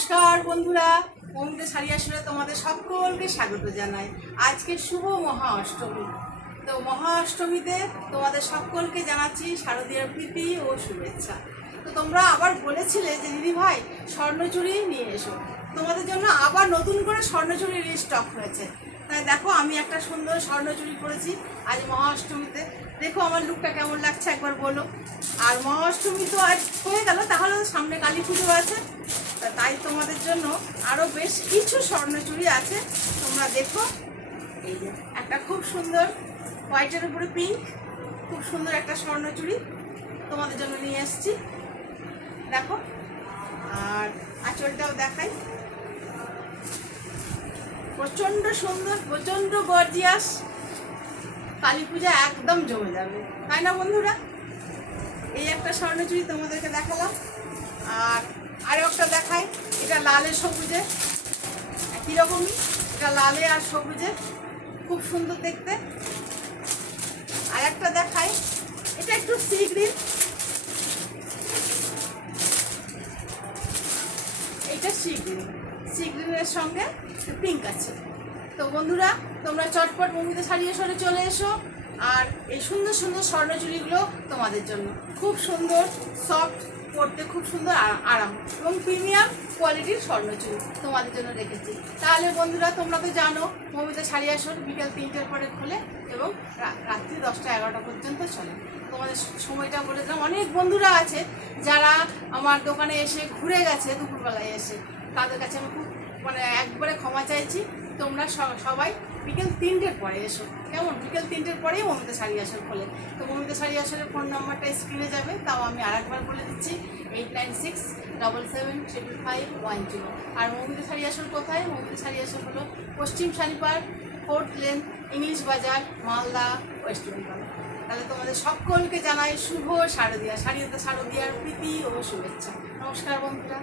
নমস্কার বন্ধুরা, মমিতা শাড়ি আসরে তোমাদের সকলকে স্বাগত জানাই। আজকে শুভ মহা অষ্টমী। তো মহা অষ্টমীতে তোমাদের সকলকে জানাচ্ছি শারদীয়ার প্রীতি ও শুভেচ্ছা। তো তোমরা আবার বলেছিলে যে দিদি ভাই স্বর্ণচুড়ি নিয়ে এসো, তোমাদের জন্য আবার নতুন করে স্বর্ণচুড়ির স্টক হয়েছে। তাই দেখো আমি একটা সুন্দর স্বর্ণচুড়ি পরেছি আজ মহা অষ্টমীতে। দেখো আমার লুকটা কেমন লাগছে একবার বলো। আর মহা অষ্টমী তো আজ হয়ে গেল, তাহলে সামনে কালী পুজো আছে, তাই তোমাদের জন্য আরও বেশ কিছু স্বর্ণচুড়ি আছে। তোমরা দেখো, এই যে একটা খুব সুন্দর হোয়াইটের উপরে পিঙ্ক, খুব সুন্দর একটা স্বর্ণচুড়ি তোমাদের জন্য নিয়ে এসেছি। দেখো, আর আঁচলটাও দেখাই, প্রচণ্ড সুন্দর, প্রচণ্ড গর্জিয়াস। কালী পূজা একদম জমে যাবে, তাই না বন্ধুরা? এই একটা স্বর্ণচুড়ি তোমাদেরকে দেখালাম, আর আরও একটা দেখাই। এটা লালে সবুজে, একই রকমই, এটা লালে আর সবুজে, খুব সুন্দর দেখতে। আর একটা দেখাই, এটা একটু সি গ্রিন, এইটা সি গ্রিন, সি গ্রিনের সঙ্গে পিঙ্ক আছে। তো বন্ধুরা, তোমরা চটপট মমিতা শাড়ি আসরে চলে এসো। আর এই সুন্দর সুন্দর স্বর্ণচুড়িগুলো তোমাদের জন্য খুব সুন্দর, সফট, পরতে খুব সুন্দর আরাম এবং প্রিমিয়াম কোয়ালিটির স্বর্ণচুড়ি তোমাদের জন্য রেখেছি। তাহলে বন্ধুরা, তোমরা তো জানো মমিতা শাড়ি আসর বিকেল 3টের পরে খোলে এবং রাত্রি 10টা-11টা পর্যন্ত চলে। তোমাদের সময়টা বলে দিলাম। অনেক বন্ধুরা আছে যারা আমার দোকানে এসে ঘুরে গেছে দুপুরবেলায় এসে, তাদের কাছে আমি খুব একবারে ক্ষমা চাইছি। তোমরা সবাই বিকেল 3টের পরে এসো, কেমন? বিকেল 3টের পরেই মমিতা শাড়ি আসর খোলে। তো মমিতা শাড়ি আসরের ফোন নাম্বারটা স্ক্রিনে যাবে, তাও আমি আরেকবার বলে দিচ্ছি, 8967755110। আর মমিতা শাড়ি আসর কোথায়? মমিতা শাড়ি আসর হলো পশ্চিম শাড়িপাড়, 4th লেন, ইংলিশ বাজার, মালদা, ওয়েস্ট বেঙ্গল। তাহলে তোমাদের সকলকে জানাই শুভ শারদীয়া, শারদীয়ার প্রীতি ও শুভেচ্ছা। নমস্কার বন্ধুরা।